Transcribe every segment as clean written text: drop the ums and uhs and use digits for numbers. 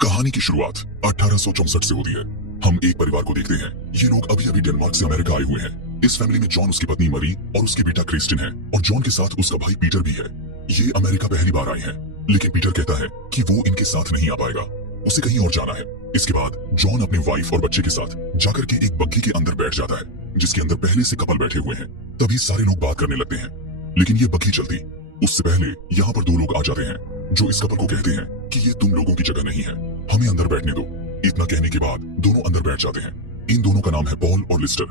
कहानी की शुरुआत 1864 से होती है। हम एक परिवार को देखते हैं। ये लोग अभी अभी डेनमार्क से अमेरिका आए हुए हैं। इस फैमिली में जॉन, उसकी पत्नी मरी और उसके बेटा क्रिस्टिन है, और जॉन के साथ उसका भाई पीटर भी है। ये अमेरिका पहली बार आए हैं, लेकिन पीटर कहता है कि वो इनके साथ नहीं आ पाएगा, उसे कहीं और जाना है। इसके बाद जॉन अपने वाइफ और बच्चे के साथ जाकर के एक बग्घी के अंदर बैठ जाता है, जिसके अंदर पहले से कपल बैठे हुए हैं। तभी सारे लोग बात करने लगते हैं, लेकिन ये बग्घी चलती उससे पहले यहाँ पर दो लोग आ जाते हैं, जो इस कपल को कहते हैं कि ये तुम लोगों की जगह नहीं है, हमें अंदर बैठने दो। इतना कहने के बाद दोनों अंदर बैठ जाते हैं। इन दोनों का नाम है पॉल और लिस्टर।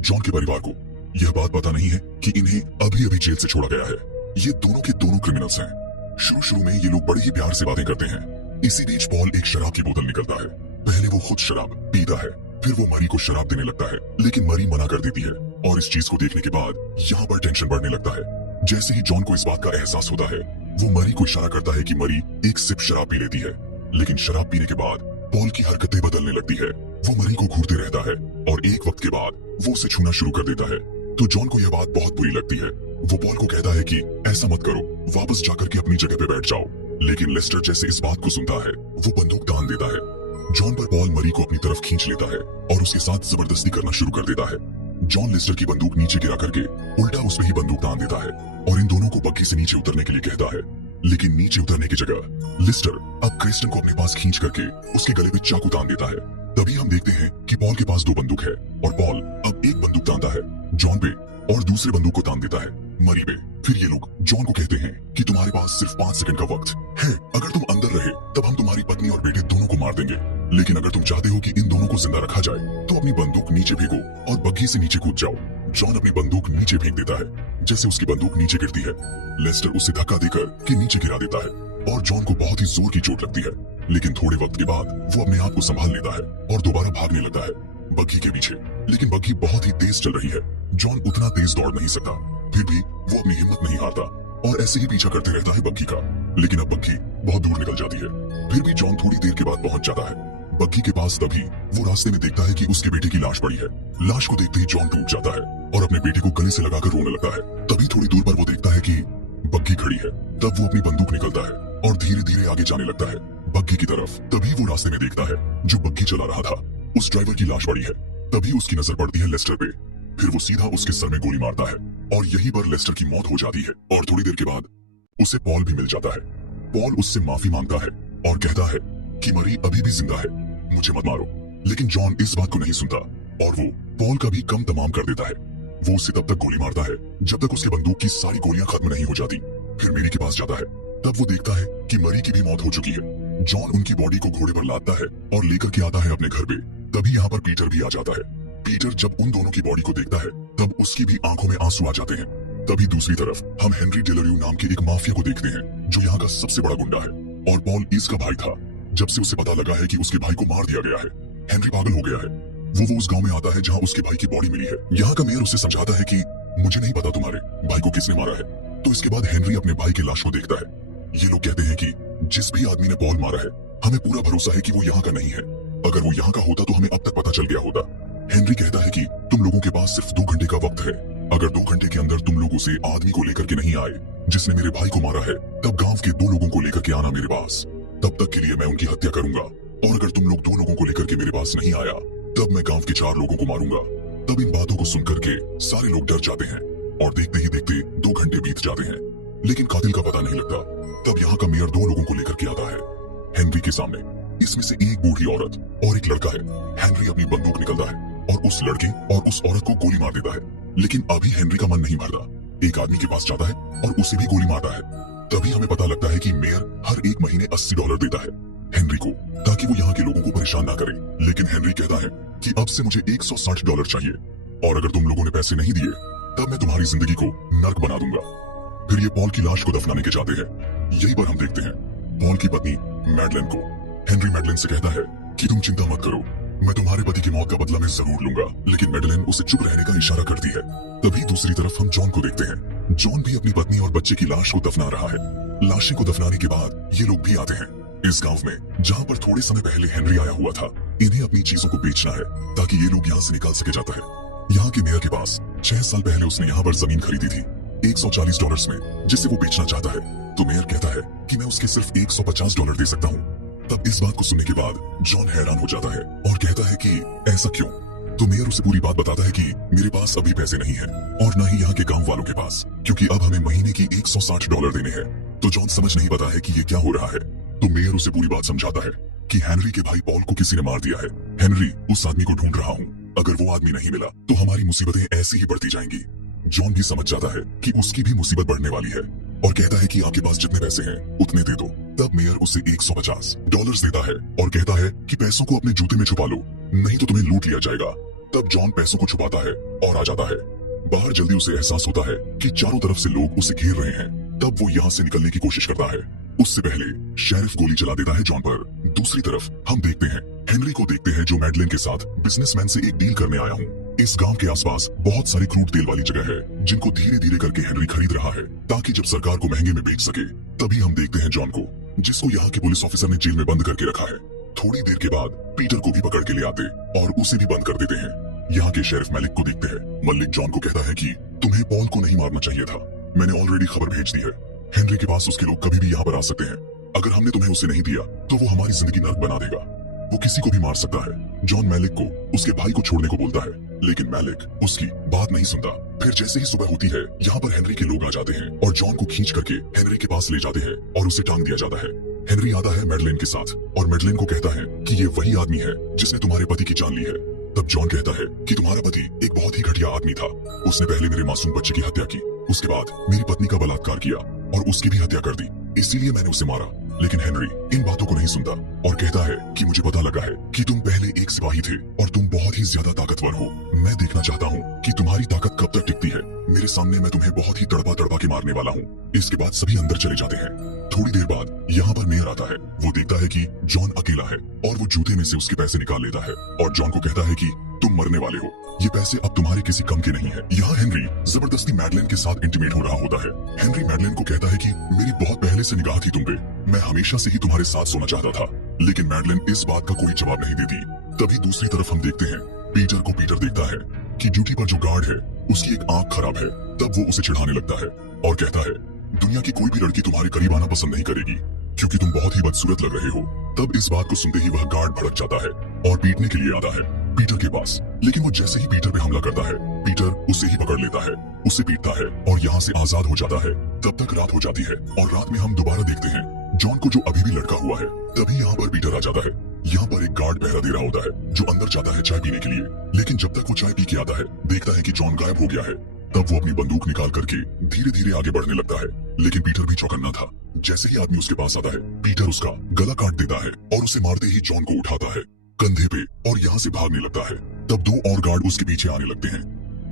जॉन के परिवार को यह बात पता नहीं है कि इन्हें अभी अभी जेल से छोड़ा गया है। ये दोनों के दोनों क्रिमिनल्स हैं। शुरू में ये लोग बड़े ही प्यार से बातें करते हैं। इसी बीच पॉल एक शराब की बोतल निकलता है। पहले वो खुद शराब पीता है, फिर वो मरी को शराब देने लगता है, लेकिन मरी मना कर देती है। और इस चीज को देखने के बाद यहाँ पर टेंशन बढ़ने लगता है। जैसे ही जॉन को इस बात का एहसास होता है, वो मरी को इशारा करता है कि मरी एक सिप शराब पी लेती है। लेकिन शराब पीने के बाद पॉल की हरकतें बदलने लगती है। वो मरी को घूरते रहता है और एक वक्त के बाद वो उसे छूना शुरू कर देता है। तो जॉन को यह बात बहुत बुरी लगती है। वो पॉल को कहता है कि ऐसा मत करो, वापस जाकर के अपनी जगह पे बैठ जाओ। लेकिन लेस्टर जैसे इस बात को सुनता है, वो बंदूक तान देता है। जॉन पर पॉल मरी को अपनी तरफ खींच लेता है और उसके साथ जबरदस्ती करना शुरू कर देता है। जॉन लेस्टर की बंदूक नीचे गिरा करके उल्टा उस पर ही बंदूक तान देता है और इन दोनों को बग्घी से नीचे उतरने के लिए कहता है। लेकिन नीचे उतरने की जगह लिस्टर अब क्रिस्टन को अपने पास खींच करके उसके गले पे चाकू तान देता है। तभी हम देखते हैं कि पॉल के पास दो बंदूक है और पॉल अब एक बंदूक तानता है जॉन पे और दूसरे बंदूक को तान देता है मरी पे। फिर ये लोग जॉन को कहते हैं कि तुम्हारे पास सिर्फ 5 सेकंड का वक्त है, अगर तुम अंदर रहे तब हम तुम्हारी पत्नी और बेटे दोनों को मार देंगे, लेकिन अगर तुम चाहते हो कि इन दोनों को जिंदा रखा जाए तो अपनी बंदूक नीचे फेंको और बग्घी से नीचे कूद जाओ। जॉन अपनी बंदूक नीचे फेंक देता है। जैसे उसकी बंदूक नीचे गिरती है, लेस्टर उसे धक्का देकर के नीचे गिरा देता है और जॉन को बहुत ही जोर की चोट लगती है। लेकिन थोड़े वक्त के बाद वो अपने आप को संभाल लेता है और दोबारा भागने लगता है बग्घी के पीछे। लेकिन बग्घी बहुत ही तेज चल रही है। जॉन उतना तेज दौड़ नहीं सकता, फिर भी वो अपनी हिम्मत नहीं हारता और ऐसे ही पीछा करते रहता है बग्घी का। लेकिन अब बग्घी बहुत दूर निकल जाती है। फिर भी जॉन थोड़ी देर के बाद पहुंच जाता है बग्घी के पास। तभी वो रास्ते में देखता है कि उसके बेटे की लाश पड़ी है। लाश को देखते ही जॉन टूट जाता है और अपने बेटे को गले से लगाकर रोने लगता है। तभी थोड़ी दूर पर वो देखता है कि बग्घी खड़ी है। तब वो अपनी बंदूक निकलता है और धीरे धीरे आगे जाने लगता है बग्घी की तरफ। तभी वो रास्ते में देखता है जो बग्घी चला रहा था, उस ड्राइवर की लाश पड़ी है। तभी उसकी नजर पड़ती है लेस्टर पे। फिर वो सीधा उसके सर में गोली मारता है और यहीं पर लेस्टर की मौत हो जाती है। और थोड़ी देर के बाद उसे पॉल भी मिल जाता है। पॉल उससे माफी मांगता है और कहता है कि मरी अभी भी जिंदा है, मुझे मत मारो। लेकिन जॉन इस बात को नहीं सुनता और वो पॉल का भी कम तमाम कर देता है। वो उसे तब तक गोली मारता है जब तक उसके बंदूक की सारी गोलियां खत्म नहीं हो जाती। फिर मेरी के पास जाता है। तब वो देखता है कि मरी की भी मौत हो चुकी है। जॉन उनकी बॉडी को घोड़े पर लादता है और लेकर के आता है अपने घर पे। तभी यहाँ पर पीटर भी आ जाता है। पीटर जब उन दोनों की बॉडी को देखता है तब उसकी भी आंखों में आंसू आ जाते हैं। तभी दूसरी तरफ हम हेनरी डेलरियो नाम के एक माफिया को देखते हैं, जो यहाँ का सबसे बड़ा गुंडा है और पॉल इसका भाई था। जब से उसे पता लगा है कि उसके भाई को मार दिया गया है, हेनरी पागल हो गया है। वो उस गांव में आता है जहां उसके भाई की बॉडी मिली है। यहाँ का मेयर उसे समझाता है कि मुझे नहीं पता तुम्हारे भाई को किसने मारा है। तो इसके बाद हेनरी अपने भाई की लाश को देखता है। ये लोग कहते हैं कि जिस भी आदमी ने पॉल मारा है, हमें पूरा भरोसा है कि वो यहाँ का नहीं है। अगर वो यहाँ का होता तो हमें अब तक पता चल गया होता। हेनरी कहता है कि तुम लोगों के पास सिर्फ 2 घंटे का वक्त है। अगर 2 घंटे के अंदर तुम लोग उसे आदमी को लेकर के नहीं आए जिसने मेरे भाई को मारा है, तब गांव के 2 लोगों को लेकर के आना मेरे पास। तब तक के लिए मैं उनकी हत्या करूंगा। और अगर तुम लोग 2 लोगों को लेकर के मेरे पास नहीं आया, तब मैं गांव के 4 लोगों को मारूंगा। तब इन बातों को सुनकर के सारे लोग डर जाते हैं और देखते ही देखते 2 घंटे बीत जाते हैं, लेकिन कातिल का पता नहीं लगता। तब यहाँ का मेयर 2 लोगों को लेकर के आता है हेनरी के सामने। इसमें से एक बूढ़ी औरत और एक लड़का है। हेनरी अपनी बंदूक निकलता है और उस लड़के और उस औरत को गोली मार देता है। लेकिन अभी हेनरी का मन नहीं भरता। एक आदमी के पास जाता है और उसे भी गोली मारता है। तभी हमें पता लगता है कि मेयर हर एक महीने $80 देता है हेनरी को, ताकि वो यहाँ के लोगों को परेशान ना करे। लेकिन हेनरी कहता है कि अब से मुझे $160 चाहिए, और अगर तुम लोगों ने पैसे नहीं दिए तब मैं तुम्हारी जिंदगी को नर्क बना दूंगा। फिर ये पॉल की लाश को दफनाने के जाते हैं। यही पर हम देखते हैं पॉल की पत्नी मैडलेन को। हेनरी मैडलेन से कहता है कि तुम चिंता मत करो, मैं तुम्हारे पति की मौत का बदला मैं जरूर लूंगा। लेकिन मैडलेन उसे चुप रहने का इशारा करती है। तभी दूसरी तरफ हम जॉन को देखते हैं। जॉन भी अपनी पत्नी और बच्चे की लाश को दफना रहा है। लाशें को दफनाने के बाद ये लोग भी आते हैं इस गांव में जहां पर थोड़े समय पहले हेनरी आया हुआ था। इन्हें अपनी चीजों को बेचना है ताकि ये लोग यहाँ से निकाल सके जाता है। यहाँ के मेयर के पास 6 साल पहले उसने यहाँ पर जमीन खरीदी थी $140 में, जिसे वो बेचना चाहता है। तो मेयर कहता है कि मैं उसके सिर्फ $150 दे सकता हूँ। तब इस बात को सुनने के बाद जॉन हैरान हो जाता है और कहता है कि ऐसा क्यों। तो मेयर उसे पूरी बात बताता है कि मेरे पास अभी पैसे नहीं है और न ही यहाँ के गांव वालों के पास, क्योंकि अब हमें महीने की $160 देने हैं। तो जॉन समझ नहीं पाता है कि ये क्या हो रहा है। तो मेयर उसे पूरी बात समझाता है कि हेनरी के भाई पॉल को किसी ने मार दिया है। हेनरी उस आदमी को ढूंढ रहा हूँ, अगर वो आदमी नहीं मिला तो हमारी मुसीबतें ऐसी ही बढ़ती जाएंगी। जॉन भी समझ जाता है कि उसकी भी मुसीबत बढ़ने वाली है और कहता है कि आपके पास जितने पैसे हैं उतने दे दो। तब मेयर उसे $150 देता है और कहता है कि पैसों को अपने जूते में छुपा लो, नहीं तो तुम्हें लूट लिया जाएगा। तब जॉन पैसों को छुपाता है और आ जाता है। बाहर जल्दी उसे एहसास होता है कि चारों तरफ से लोग उसे घेर रहे हैं। तब वो यहाँ से निकलने की कोशिश करता है। उससे पहले शेरिफ गोली चला देता है जॉन पर। दूसरी तरफ हम देखते हैं हेनरी को देखते हैं जो मैडलिन के साथ बिजनेसमैन से एक डील करने आया हूँ। इस गांव के आसपास बहुत सारी क्रूड तेल वाली जगह है जिनको धीरे धीरे करके हेनरी खरीद रहा है ताकि जब सरकार को महंगे में बेच सके। तभी हम देखते हैं जॉन को, जिसको यहाँ के पुलिस ऑफिसर ने जेल में बंद करके रखा है। थोड़ी देर के बाद पीटर को भी पकड़ के ले आते और उसे भी बंद कर देते हैं। यहाँ के शेरिफ मलिक को देखते हैं। मलिक जॉन को कहता है कि तुम्हें पॉल को नहीं मारना चाहिए था, मैंने ऑलरेडी खबर भेज दी है। हेनरी के पास उसके लोग कभी भी यहाँ पर आ सकते हैं। अगर हमने तुम्हें उसे नहीं दिया तो वो हमारी जिंदगी नर्क बना देगा, वो किसी को भी मार सकता है। जॉन मैलिक को उसके भाई को छोड़ने को बोलता है, लेकिन मैलिक उसकी बात नहीं सुनता। फिर जैसे ही सुबह होती है यहाँ पर हेनरी के लोग आ जाते हैं और जॉन को खींच करके हेनरी के पास ले जाते हैं और उसे टांग दिया जाता है। हेनरी आता है मैडलिन के साथ और मैडलिन को कहता है कि ये वही आदमी है जिसने तुम्हारे पति की जान ली है। तब जॉन कहता है कि तुम्हारा पति एक बहुत ही घटिया आदमी था, उसने पहले मेरे मासूम बच्चे की हत्या की, उसके बाद मेरी पत्नी का बलात्कार किया और उसकी भी हत्या कर दी, इसीलिए मैंने उसे मारा। लेकिन हेनरी इन बातों को नहीं सुनता और कहता है कि मुझे पता लगा है कि तुम पहले एक सिपाही थे और तुम बहुत ही ज्यादा ताकतवर हो। मैं देखना चाहता हूँ कि तुम्हारी ताकत कब तक टिकती है। मेरे सामने मैं तुम्हें बहुत ही तड़पा तड़पा के मारने वाला हूँ। इसके बाद सभी अंदर चले जाते हैं। थोड़ी देर बाद यहाँ पर मेयर आता है। वो देखता है कि जॉन अकेला है और वो जूते में से उसके पैसे निकाल लेता है और जॉन को कहता है कि तुम मरने वाले हो, ये पैसे अब तुम्हारे किसी कम के नहीं है। यहाँ हेनरी जबरदस्ती मैडलिन के साथ इंटीमेट हो रहा होता है। हेनरी मैडलिन को कहता है कि मेरी बहुत पहले से निगाह थी तुम पे, मैं हमेशा से ही तुम्हारे साथ सोना चाहता था। लेकिन मैडलिन इस बात का कोई जवाब नहीं देती। तभी दूसरी तरफ हम देखते हैं पीटर को। पीटर देखता है कि ड्यूटी पर जो गार्ड है उसकी एक आंख खराब है। तब वो उसे चिढ़ाने लगता है और कहता है दुनिया की कोई भी लड़की तुम्हारे करीब आना पसंद नहीं करेगी क्योंकि तुम बहुत ही बदसूरत लग रहे हो। तब इस बात को सुनते ही वह गार्ड भड़क जाता है और पीटने के लिए आता है पीटर के पास। लेकिन वो जैसे ही पीटर पे हमला करता है पीटर उसे ही पकड़ लेता है, उसे पीटता है और यहाँ से आजाद हो जाता है। तब तक रात हो जाती है और रात में हम दोबारा देखते हैं जॉन को जो अभी भी लड़का हुआ है। तभी यहाँ पर पीटर आ जाता है। यहाँ पर एक गार्ड पहरा दे रहा होता है जो अंदर जाता है चाय पीने के लिए। लेकिन जब तक वो चाय पी के आता है देखता है कि जॉन गायब हो गया है। तब वो अपनी बंदूक निकाल करके धीरे धीरे आगे बढ़ने लगता है। लेकिन पीटर भी चौकन्ना था। जैसे ही आदमी उसके पास आता है पीटर उसका गला काट देता है और उसे मारते ही जॉन को उठाता है कंधे पे और यहाँ से भागने लगता है। तब 2 और गार्ड उसके पीछे आने लगते हैं।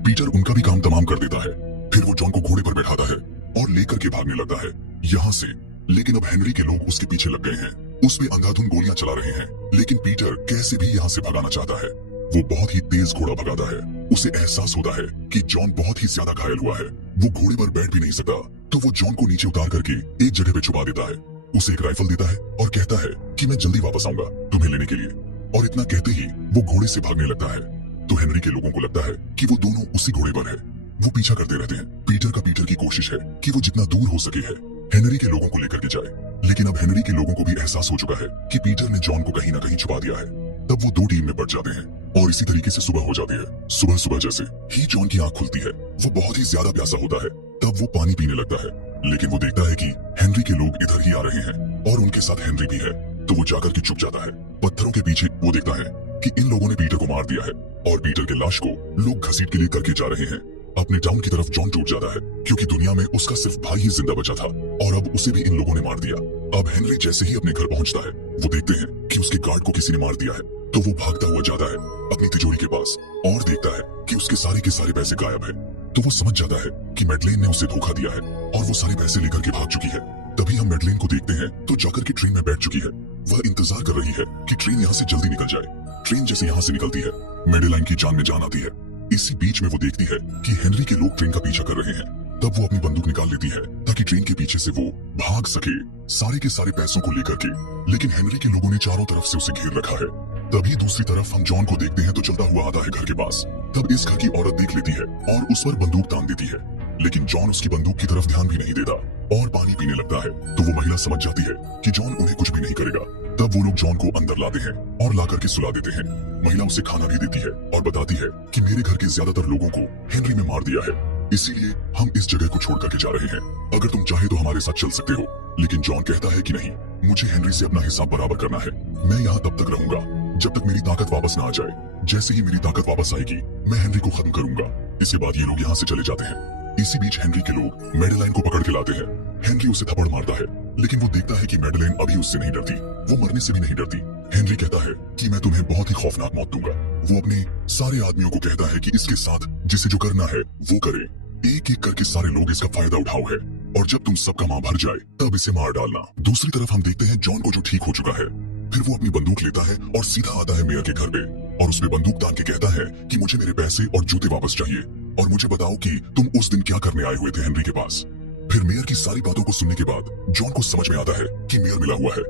पीटर उनका भी काम तमाम कर देता है। फिर वो जॉन को घोड़े पर बैठाता है और लेकर के भागने लगता है यहाँ से। लेकिन अब हेनरी के लोग उसके पीछे लग गए हैं, उस पे अंधाधुंध गोलियां चला रहे हैं। लेकिन पीटर कैसे भी यहाँ से भगाना चाहता है। वो बहुत ही तेज घोड़ा भगाता है। उसे एहसास होता है कि जॉन बहुत ही ज्यादा घायल हुआ है, वो घोड़े पर बैठ भी नहीं सकता। तो वो जॉन को नीचे उतार करके एक जगह पे छुपा देता है। उसे एक राइफल देता है और कहता है कि मैं जल्दी वापस आऊंगा तुम्हें लेने के लिए। और इतना कहते ही वो घोड़े से भागने लगता है। तो हेनरी के लोगों को लगता है कि वो दोनों उसी घोड़े पर है। वो पीछा करते रहते हैं। पीटर की कोशिश है कि वो जितना दूर हो सके है हेनरी के लोगों को लेकर के जाए। लेकिन अब हेनरी के लोगों को भी एहसास हो चुका है कि पीटर ने जॉन को कहीं ना कहीं छुपा दिया है। तब वो 2 टीम में बढ़ जाते हैं और इसी तरीके से सुबह हो जाती है। सुबह सुबह जैसे ही जॉन की आंख खुलती है वो बहुत ही ज्यादा प्यासा होता है। तब वो पानी पीने लगता है। लेकिन वो देखता है कि हेनरी के लोग इधर ही आ रहे हैं और उनके साथ हेनरी भी है। तो वो जाकर के छुप जाता है। पत्थरों के पीछे वो देखता है कि इन लोगों ने पीटर को मार दिया है और पीटर के लाश को लोग घसीट के लिए करके जा रहे हैं। अपने टाउन की तरफ जॉन टूट जाता है क्योंकि दुनिया में उसका सिर्फ भाई ही जिंदा बचा था और अब उसे भी इन लोगों ने मार दिया। अब हेनरी जैसे ही अपने घर पहुंचता है वो देखते हैं कि उसके गार्ड को किसी ने मार दिया है। तो वो भागता हुआ जाता है अपनी तिजोरी के पास और देखता है कि उसके सारे के सारे पैसे गायब है। तो वो समझ जाता है कि मैडलेन ने उसे धोखा दिया है और वो सारे पैसे लेकर के भाग चुकी है। तभी हम मैडलेन को देखते हैं तो जाकर के ट्रेन में बैठ चुकी है। वह इंतजार कर रही है कि ट्रेन यहाँ से जल्दी निकल जाए। ट्रेन जैसे यहाँ से निकलती है मेडेलाइन की जान में जान आती है। इसी बीच में वो देखती है कि हेनरी के लोग ट्रेन का पीछा कर रहे हैं। तब वो अपनी बंदूक निकाल लेती है ताकि ट्रेन के पीछे से वो भाग सके सारे के सारे पैसों को लेकर के। लेकिन हेनरी के लोगों ने चारों तरफ से उसे घेर रखा है। तभी दूसरी तरफ हम जॉन को देखते हैं तो चलता हुआ आता है घर के पास। तब इस घर की औरत देख लेती है और उस पर बंदूक तान देती है। लेकिन जॉन उसकी बंदूक की तरफ ध्यान भी नहीं देता और पानी पीने लगता है। तो वो महिला समझ जाती है कि जॉन उन्हें कुछ भी नहीं करेगा। तब वो लोग जॉन को अंदर लाते हैं और ला करके सुला देते हैं। महिला उसे खाना भी देती है और बताती है कि मेरे घर के ज्यादातर लोगों को हेनरी ने मार दिया है, इसीलिए हम इस जगह को छोड़ करके जा रहे हैं। अगर तुम चाहे तो हमारे साथ चल सकते हो। लेकिन जॉन कहता है कि नहीं, मुझे हेनरी से अपना हिसाब बराबर करना है। मैं यहाँ तब तक रहूंगा जब तक मेरी ताकत वापस ना आ जाए। जैसे ही मेरी ताकत वापस आएगी मैं हेनरी को खत्म करूंगा। इसके बाद ये लोग यहाँ से चले जाते हैं। इसी बीच हेनरी के लोग मैडेलाइन को पकड़ के लाते हैं। हेनरी उसे थप्पड़ मारता है, लेकिन वो देखता है कि मैडेलाइन अभी उससे नहीं डरती, वो मरने से भी नहीं डरती। हेनरी कहता है कि मैं तुम्हें बहुत ही खौफनाक मौत दूंगा। वो अपने सारे आदमियों को कहता है कि इसके साथ जिसे जो करना है वो करे। एक एक करके सारे लोग इसका फायदा उठाओ है, और जब तुम सबका मां भर जाए तब इसे मार डालना। दूसरी तरफ हम देखते हैं जॉन को जो ठीक हो चुका है। फिर वो अपनी बंदूक लेता है और सीधा आता है मेयर के घर पे, और उसमें बंदूक तान के कहता है कि मुझे मेरे पैसे और जूते वापस चाहिए, और मुझे बताओ कि तुम उस दिन क्या करने आए हुए थे हेनरी के पास। फिर मेयर की सारी बातों को सुनने के बाद जॉन को समझ में आता है कि मेयर मिला हुआ है,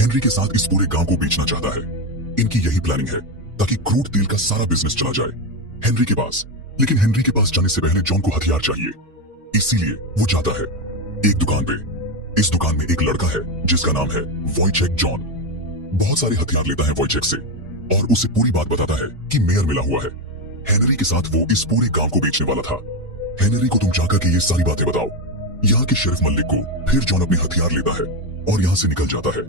हेनरी के साथ इस पूरे गांव को बेचना चाहता है। इनकी यही प्लानिंग है ताकि क्रूड तेल का सारा बिजनेस चला जाए हेनरी के पास। लेकिन हेनरी के पास जाने से पहले जॉन को हथियार चाहिए, इसीलिए वो जाता है एक दुकान पे। इस दुकान में एक लड़का है जिसका नाम है वॉयचेक जॉन। बहुत सारे हथियार लेता है वॉयचेक से और उसे पूरी बात बताता है कि मेयर मिला हुआ है। हेनरी के साथ वो इस पूरे गांव को बेचने वाला था। हेनरी को तुम जाकर के ये सारी बातें बताओ। यहाँ के शेरिफ मल्लिक को। फिर जॉन अपने हथियार लेता है और यहाँ से निकल जाता है।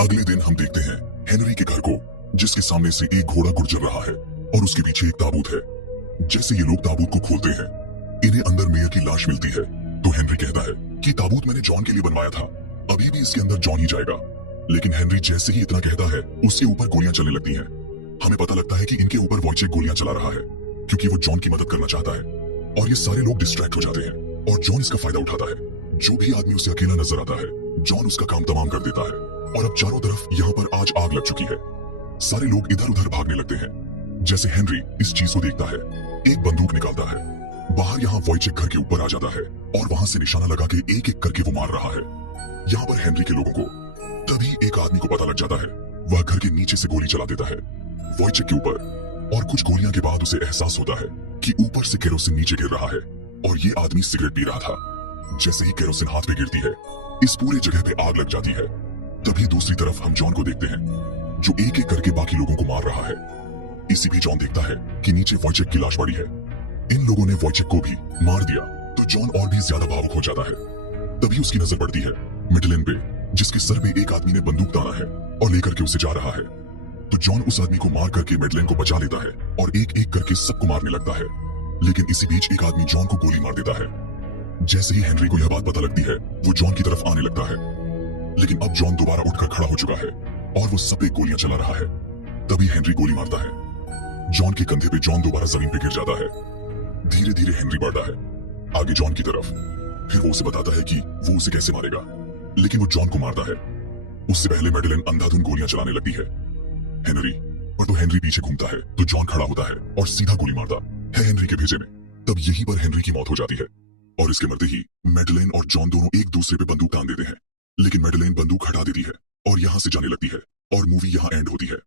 अगले दिन हम देखते हैं हेनरी के घर को, जिसके सामने से एक घोड़ा गुजर रहा है और उसके पीछे एक ताबूत है। जैसे ये लोग ताबूत को खोलते हैं, इन्हें अंदर मेयर की लाश मिलती है। तो हेनरी कहता है कि ताबूत मैंने जॉन के लिए बनवाया था, अभी भी इसके अंदर जॉन ही जाएगा। लेकिन हेनरी जैसे ही इतना कहता है उसके ऊपर गोलियां चलने लगती हैं। हमें पता लगता है कि इनके ऊपर वॉयचेक गोलियां चला रहा है क्योंकि वो जॉन की मदद करना चाहता है, और ये सारे लोग डिस्ट्रैक्ट हो जाते हैं और जॉन इसका फायदा उठाता है। जो भी आदमी उसे अकेला नजर आता है जॉन उसका काम तमाम कर देता है, और अब चारों तरफ यहाँ पर आज आग लग चुकी है। सारे लोग इधर उधर भागने लगते हैं। जैसे हेनरी इस चीज को देखता है, एक बंदूक निकालता है। बाहर यहाँ वॉयचेक घर के ऊपर आ जाता है और वहां से निशाना लगा के एक एक करके वो मार रहा है यहाँ पर हेनरी के लोगों को। तभी एक आदमी को पता लग जाता है, वह घर के नीचे से गोली चला देता है वॉयचेक के ऊपर, और कुछ गोलियां के बाद उसे एहसास होता है कि ऊपर से केरोसिन नीचे गिर रहा है, और ये आदमी सिगरेट पी रहा था। जैसे ही केरोसिन हाथ पे गिरती है, इस पूरे जगह पे आग लग जाती है। तभी दूसरी तरफ हम जॉन को देखते हैं जो एक एक करके बाकी लोगों को मार रहा है। इसी भी जॉन देखता है कि नीचे वॉयचेक की लाश पड़ी है। इन लोगों ने वॉयचेक को भी मार दिया, तो जॉन और भी ज्यादा भावुक हो जाता है। तभी उसकी नजर पड़ती है मिडलैंड पे, जिसके सर पे एक आदमी ने बंदूक ताना है और लेकर के उसे जा रहा है। तो जॉन उस आदमी को मार करके मिडलैंड को बचा लेता है और एक एक करके सबको मारने लगता है। लेकिन इसी बीच एक आदमी जॉन को गोली मार देता है। जैसे ही हेनरी को यह बात पता लगती है, वो जॉन की तरफ आने लगता है। लेकिन अब जॉन दोबारा उठकर खड़ा हो चुका है और वो सब पे गोलियां चला रहा है। तभी हेनरी गोली मारता है जॉन के कंधे पे। जॉन दोबारा जमीन पे गिर जाता है। धीरे धीरे हेनरी बढ़ता है आगे जॉन की तरफ। फिर वो उसे बताता है कि वो उसे कैसे मारेगा, लेकिन वो जॉन को मारता है। उससे पहले मैडेलिन अंधाधुंध गोलियां चलाने लगती है हेनरी पर। तो हेनरी पीछे घूमता है तो जॉन खड़ा होता है और सीधा गोली मारता है हेनरी के भेजे में। तब यहीं पर हेनरी की मौत हो जाती है, और इसके मरते ही मैडेलिन और जॉन दोनों एक दूसरे पे बंदूक तान देते हैं। लेकिन मैडेलिन बंदूक हटा देती है और यहाँ से जाने लगती है, और मूवी यहाँ एंड होती है।